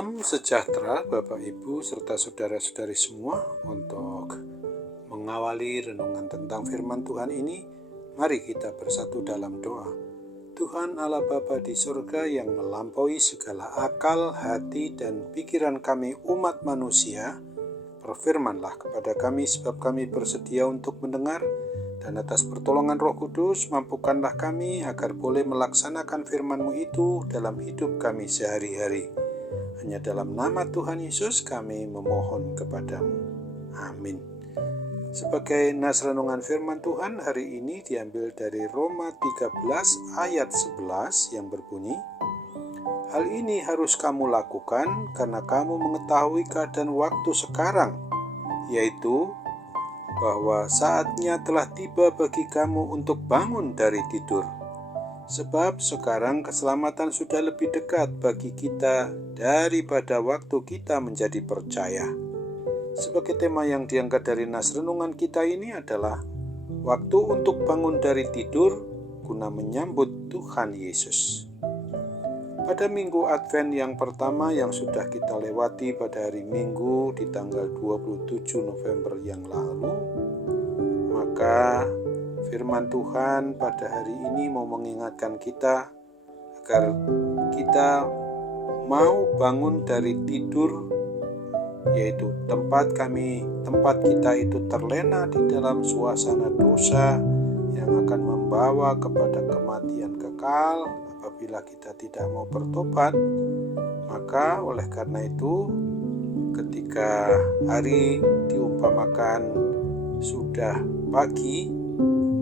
Salam sejahtera Bapak Ibu serta saudara-saudari semua. Untuk mengawali renungan tentang firman Tuhan ini, mari kita bersatu dalam doa. Tuhan Allah Bapa di surga yang melampaui segala akal, hati, dan pikiran kami umat manusia, berfirmanlah kepada kami sebab kami bersedia untuk mendengar, dan atas pertolongan Roh Kudus mampukanlah kami agar boleh melaksanakan firman-Mu itu dalam hidup kami sehari-hari. Hanya dalam nama Tuhan Yesus kami memohon kepadamu. Amin. Sebagai nas renungan firman Tuhan hari ini diambil dari Roma 13 ayat 11 yang berbunyi, "Hal ini harus kamu lakukan karena kamu mengetahui keadaan waktu sekarang, yaitu bahwa saatnya telah tiba bagi kamu untuk bangun dari tidur. Sebab sekarang keselamatan sudah lebih dekat bagi kita daripada waktu kita menjadi percaya." Sebagai tema yang diangkat dari nas renungan kita ini adalah waktu untuk bangun dari tidur guna menyambut Tuhan Yesus. Pada minggu Advent yang pertama yang sudah kita lewati pada hari Minggu di tanggal 27 November yang lalu, maka firman Tuhan pada hari ini mau mengingatkan kita agar kita mau bangun dari tidur, yaitu tempat kita itu terlena di dalam suasana dosa yang akan membawa kepada kematian kekal apabila kita tidak mau bertobat. Maka oleh karena itu, ketika hari diumpamakan sudah pagi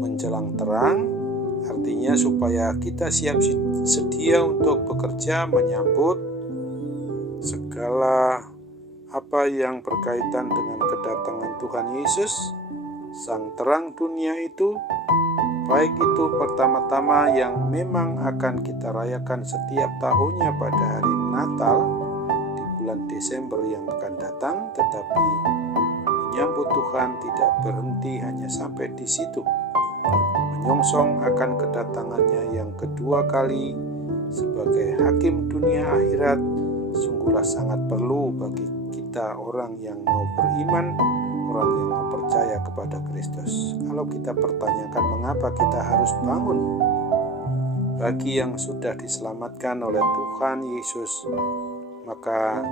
menjelang terang, artinya supaya kita siap sedia untuk bekerja menyambut segala apa yang berkaitan dengan kedatangan Tuhan Yesus, Sang Terang dunia itu, baik itu pertama-tama yang memang akan kita rayakan setiap tahunnya pada hari Natal di bulan Desember yang akan datang, tetapi menyambut Tuhan tidak berhenti hanya sampai di situ. Menyongsong akan kedatangannya yang kedua kali sebagai hakim dunia akhirat sungguhlah sangat perlu bagi kita orang yang mau beriman, orang yang mau percaya kepada Kristus. Kalau kita pertanyakan mengapa kita harus bangun, bagi yang sudah diselamatkan oleh Tuhan Yesus, maka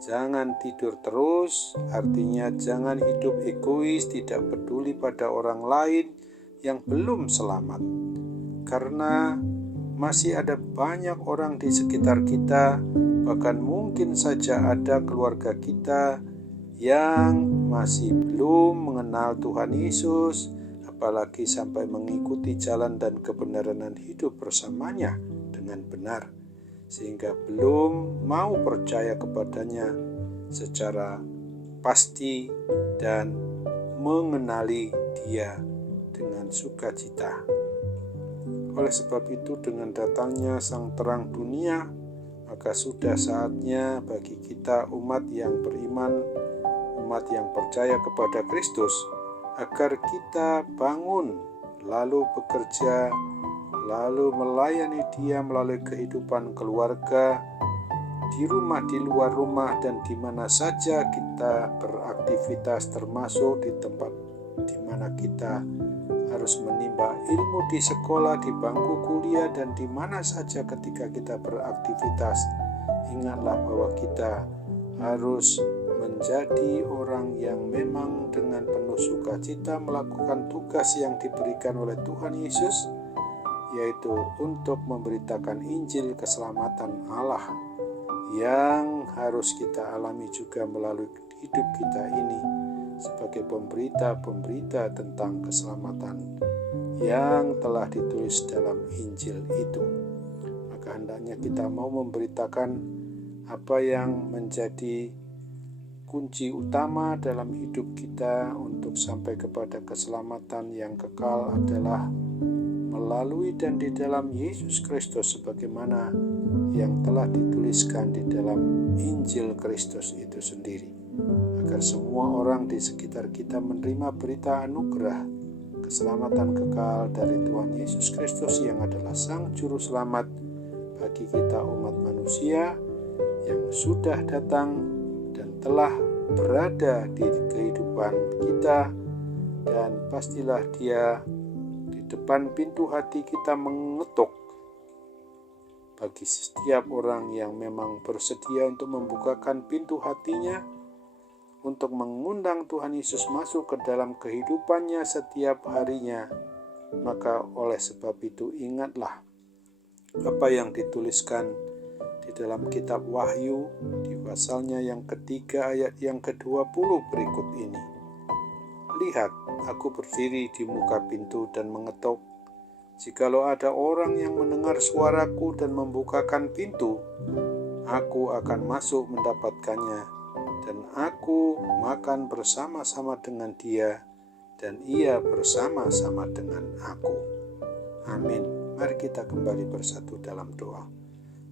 jangan tidur terus, artinya jangan hidup egois, tidak peduli pada orang lain yang belum selamat. Karena masih ada banyak orang di sekitar kita, bahkan mungkin saja ada keluarga kita yang masih belum mengenal Tuhan Yesus, apalagi sampai mengikuti jalan dan kebenaran hidup bersamanya dengan benar, sehingga belum mau percaya kepadanya secara pasti dan mengenali Dia dengan sukacita. Oleh sebab itu, dengan datangnya Sang Terang dunia, maka sudah saatnya bagi kita umat yang beriman, umat yang percaya kepada Kristus, agar kita bangun, lalu bekerja, lalu melayani Dia melalui kehidupan keluarga, di rumah, di luar rumah, dan di mana saja kita beraktivitas, termasuk di tempat di mana kita harus menimba ilmu di sekolah, di bangku kuliah, dan di mana saja ketika kita beraktivitas. Ingatlah bahwa kita harus menjadi orang yang memang dengan penuh sukacita melakukan tugas yang diberikan oleh Tuhan Yesus, yaitu untuk memberitakan Injil keselamatan Allah yang harus kita alami juga melalui hidup kita ini sebagai pemberita tentang keselamatan yang telah ditulis dalam Injil itu. Maka hendaknya kita mau memberitakan apa yang menjadi kunci utama dalam hidup kita untuk sampai kepada keselamatan yang kekal adalah melalui dan di dalam Yesus Kristus, sebagaimana yang telah dituliskan di dalam Injil Kristus itu sendiri, agar semua orang di sekitar kita menerima berita anugerah keselamatan kekal dari Tuhan Yesus Kristus yang adalah Sang Juru Selamat bagi kita umat manusia, yang sudah datang dan telah berada di kehidupan kita, dan pastilah Dia di depan pintu hati kita mengetuk bagi setiap orang yang memang bersedia untuk membukakan pintu hatinya, untuk mengundang Tuhan Yesus masuk ke dalam kehidupannya setiap harinya. Maka oleh sebab itu ingatlah apa yang dituliskan di dalam kitab Wahyu di pasalnya yang ketiga ayat yang ke-20 berikut ini. Lihat, aku berdiri di muka pintu dan mengetuk. Jikalau ada orang yang mendengar suaraku dan membukakan pintu, aku akan masuk mendapatkannya, dan aku makan bersama-sama dengan dia, dan ia bersama-sama dengan aku. Amin. Mari kita kembali bersatu dalam doa.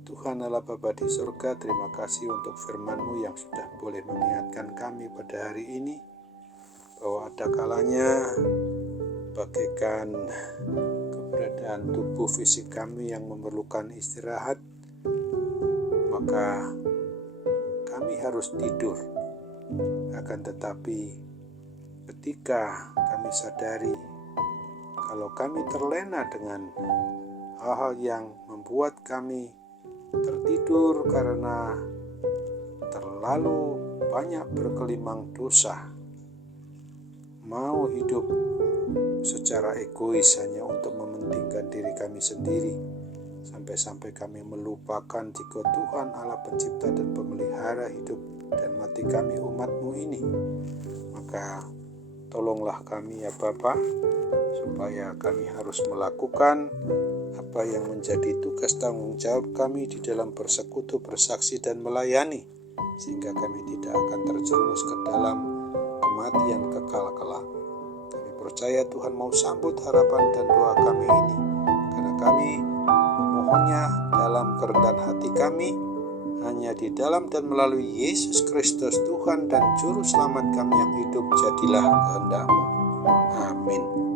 Tuhan Allah Bapa di surga, terima kasih untuk firman-Mu yang sudah boleh mengingatkan kami pada hari ini, bahwa ada kalanya bagaikan keberadaan tubuh fisik kami yang memerlukan istirahat, maka kami harus tidur. Akan tetapi ketika kami sadari kalau kami terlena dengan hal-hal yang membuat kami tertidur karena terlalu banyak berkelimang dosa, mau hidup secara egois hanya untuk mementingkan diri kami sendiri, sampai-sampai kami melupakan jika Tuhan Allah pencipta dan pemelihara hidup dan mati kami umat-Mu ini. Maka tolonglah kami ya Bapa, supaya kami harus melakukan apa yang menjadi tugas tanggung jawab kami di dalam bersekutu, bersaksi, dan melayani, sehingga kami tidak akan terjerumus ke dalam kematian kekal kelak. Kami percaya Tuhan mau sambut harapan dan doa kami ini, karena kami memohonnya dalam kerendahan hati kami, hanya di dalam dan melalui Yesus Kristus Tuhan dan Juru Selamat kami yang hidup, jadilah kehendak-Mu. Amin.